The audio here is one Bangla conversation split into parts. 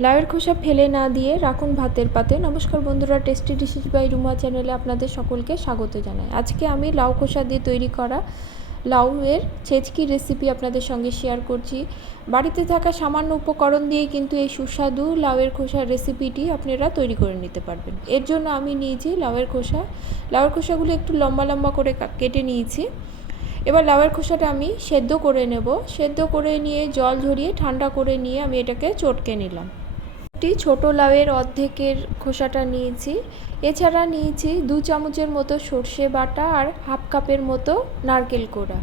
লাউয়ের খোসা ফেলে না দিয়ে রাখুন ভাতের পাতে। নমস্কার বন্ধুরা, টেস্টি ডিশেস বাই রুমা চ্যানেলে আপনাদের সকলকে স্বাগত জানাই। আজকে আমি লাউ খোসা দিয়ে তৈরি করা লাউয়ের ছেচকি রেসিপি আপনাদের সঙ্গে শেয়ার করছি। বাড়িতে থাকা সামান্য উপকরণ দিয়ে কিন্তু এই সুস্বাদু লাউয়ের খোসার রেসিপিটি আপনারা তৈরি করে নিতে পারবেন। এর জন্য আমি নিয়েছি লাউয়ের খোসাগুলো একটু লম্বা লম্বা করে কেটে নিয়েছি। এবার লাউয়ের খোসাটা আমি সেদ্ধ করে নেব। সেদ্ধ করে নিয়ে জল ঝরিয়ে ঠান্ডা করে নিয়ে আমি এটাকে চটকে নিলাম। একটি ছোটো লাউয়ের অর্ধেকের খোসাটা নিয়েছি। এছাড়া নিয়েছি 2 চামচের মতো সর্ষে বাটা আর হাফ কাপের মতো নারকেল কোড়া।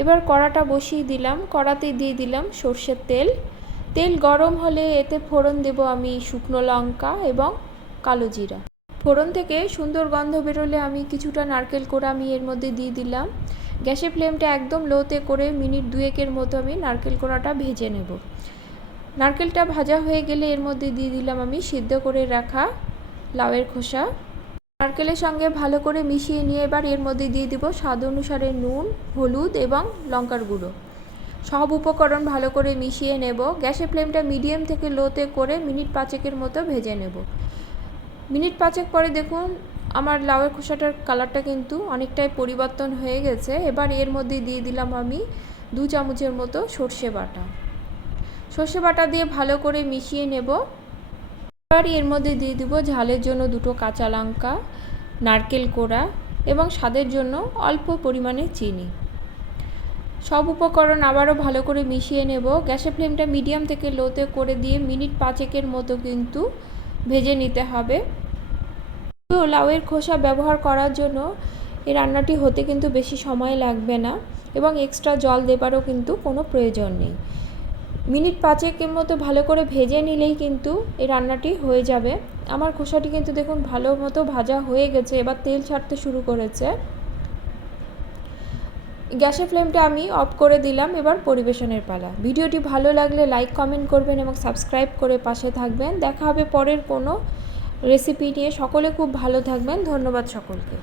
এবার কড়াটা বসিয়ে দিলাম। কড়াতে দিয়ে দিলাম সর্ষের তেল। তেল গরম হলে এতে ফোড়ন দেব আমি শুকনো লঙ্কা এবং কালো জিরা। ফোড়ন থেকে সুন্দর গন্ধ বেরোলে আমি কিছুটা নারকেল কোড়া আমি এর মধ্যে দিয়ে দিলাম। গ্যাসের ফ্লেমটা একদম লোতে করে মিনিট 2-এর মতো আমি নারকেল কোড়াটা ভেজে নেব। নারকেলটা ভাজা হয়ে গেলে এর মধ্যে দিয়ে দিলাম আমি সিদ্ধ করে রাখা লাউয়ের খোসা। নারকেলের সঙ্গে ভালো করে মিশিয়ে নিয়ে এবার এর মধ্যে দিয়ে দিব স্বাদ অনুসারে নুন, হলুদ এবং লঙ্কার গুঁড়ো। সব উপকরণ ভালো করে মিশিয়ে নেব। গ্যাসের ফ্লেমটা মিডিয়াম থেকে লোতে করে মিনিট 5-এর মতো ভেজে নেব। মিনিট 5 পরে দেখুন আমার লাউয়ের খোসাটার কালারটা কিন্তু অনেকটাই পরিবর্তন হয়ে গেছে। এবার এর মধ্যে দিয়ে দিলাম আমি 2 চামচের মতো সর্ষে বাটা দিয়ে ভালো করে মিশিয়ে নেব। এবার এর মধ্যে দিয়ে দিব ঝালের জন্য 2টো কাঁচা লঙ্কা, নারকেল কোড়া এবং স্বাদের জন্য অল্প পরিমাণে চিনি। সব উপকরণ আবারও ভালো করে মিশিয়ে নেব। গ্যাসের ফ্লেমটা মিডিয়াম থেকে লোতে করে দিয়ে মিনিট 5-এর মতো কিন্তু ভেজে নিতে হবে। তো লাউয়ের খোসা ব্যবহার করার জন্য এই রান্নাটি হতে কিন্তু বেশি সময় লাগবে না এবং এক্সট্রা জল দেবারও কিন্তু কোনো প্রয়োজন নেই। মিনিট 5-এর মতো ভালো করে ভেজে নিলেই কিন্তু এই রান্নাটি হয়ে যাবে। আমার খোসাটি কিন্তু দেখুন ভালো মতো ভাজা হয়ে গেছে। এবার তেল ছাড়তে শুরু করেছে। গ্যাসের ফ্লেমটা আমি অফ করে দিলাম। এবার পরিবেশনের পালা। ভিডিওটি ভালো লাগলে লাইক কমেন্ট করবেন এবং সাবস্ক্রাইব করে পাশে থাকবেন। দেখা হবে পরের কোনো রেসিপি নিয়ে। সকলে খুব ভালো থাকবেন। ধন্যবাদ সকলকে।